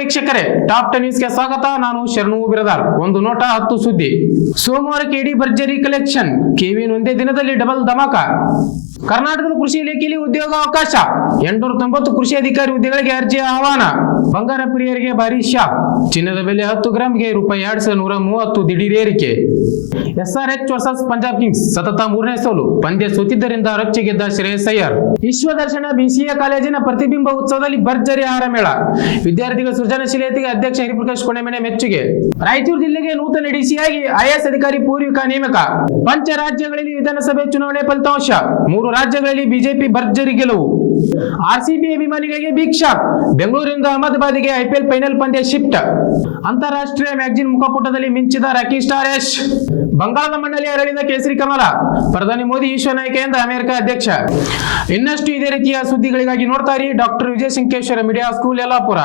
ವೀಕ್ಷಕರೇ, ಟಾಪ್ 10 ನ್ಯೂಸ್ಗೆ ಸ್ವಾಗತ. ನಾನು ಶರಣು ಬಿರದಾರ್. ಒಂದು ನೋಟ 10 ಸುದ್ದಿ. ಸೋಮವಾರಕ್ಕೆ ಇಡೀ ಭರ್ಜರಿ ಕಲೆಕ್ಷನ್. ಕೆವಿಎನ್ ಒಂದೇ ದಿನದಲ್ಲಿ ಡಬಲ್ ಧಮಾಕ. ಕರ್ನಾಟಕದ ಕೃಷಿ ಇಲಾಖೆಯಲ್ಲಿ ಉದ್ಯೋಗಾವಕಾಶ. 890 ಕೃಷಿ ಅಧಿಕಾರಿ ಹುದ್ದೆಗಳಿಗೆ ಅರ್ಜಿ ಆಹ್ವಾನ. ಬಂಗಾರ ಪ್ರಿಯರಿಗೆ ಭಾರಿ ಶಾಕ್. ಚಿನ್ನದ ಬೆಲೆ 10 ಗ್ರಾಂಗೆ ರೂಪಾಯಿ 2130 ದಿಢೀರ್ ಏರಿಕೆ. SRH ವರ್ಸಸ್ ಪಂಜಾಬ್ ಕಿಂಗ್ಸ್ ಸತತ 3ನೇ ಸೋಲು. ಪಂದ್ಯ ಸೋತಿದ್ದರಿಂದ ರಚ್ಚಿ ಗೆದ್ದ ಶ್ರೇಯಸ್ ಅಯ್ಯರ್. ವಿಶ್ವದರ್ಶನ BCA ಕಾಲೇಜಿನ ಪ್ರತಿಬಿಂಬ ಉತ್ಸವದಲ್ಲಿ ಭರ್ಜರಿ ಆಹಾರ ಮೇಳ. ವಿದ್ಯಾರ್ಥಿಗಳ ಸೃಜನಶೀಲತೆಗೆ ಅಧ್ಯಕ್ಷ ಹರಿಪ್ರಕಾಶ್ ಕೊಣೆಮನೆ ಮೆಚ್ಚುಗೆ. ರಾಯಚೂರು ಜಿಲ್ಲೆಗೆ ನೂತನ DC ಆಗಿ IAS ಅಧಿಕಾರಿ ಪೂರ್ವಿಕಾ ನೇಮಕ. ಪಂಚ ರಾಜ್ಯಗಳಲ್ಲಿ ವಿಧಾನಸಭೆ ಚುನಾವಣೆ ಫಲಿತಾಂಶ. 3 ರಾಜ್ಯಗಳಲ್ಲಿ ಬಿಜೆಪಿ ಭರ್ಜರಿ ಗೆಲುವು. RCB ಅಭಿಮಾನಿಗಳಿಗೆ ಬಿಗ್ ಶಾಕ್. ಬೆಂಗಳೂರಿನಿಂದ ಅಹಮದಾಬಾದ್ಗೆ IPL ಫೈನಲ್ ಪಂದ್ಯ ಶಿಫ್ಟ್. ಅಂತಾರಾಷ್ಟ್ರೀಯ ಮ್ಯಾಗಜಿನ್ ಮುಖಪುಟದಲ್ಲಿ ಮಿಂಚಿದ ರಾಕಿ ಸ್ಟಾರ್ ಯಶ್. ಬಂಗಾಳದ ಮಣ್ಣಲ್ಲಿ ಅರಳಿದ ಕೇಸರಿ ಕಮಲ. ಪ್ರಧಾನಿ ಮೋದಿ ವಿಶ್ವ ನಾಯಕ ಎಂದ ಅಮೆರಿಕ ಅಧ್ಯಕ್ಷ. ಇನ್ನಷ್ಟು ಇದೇ ರೀತಿಯ ಸುದ್ದಿಗಳಿಗಾಗಿ ನೋಡ್ತಾ ಇರಿ ಡಾಕ್ಟರ್ ವಿಜಯ ಸಂಕೇಶ್ವರ ಮೀಡಿಯಾ ಸ್ಕೂಲ್ ಯಲ್ಲಾಪುರ.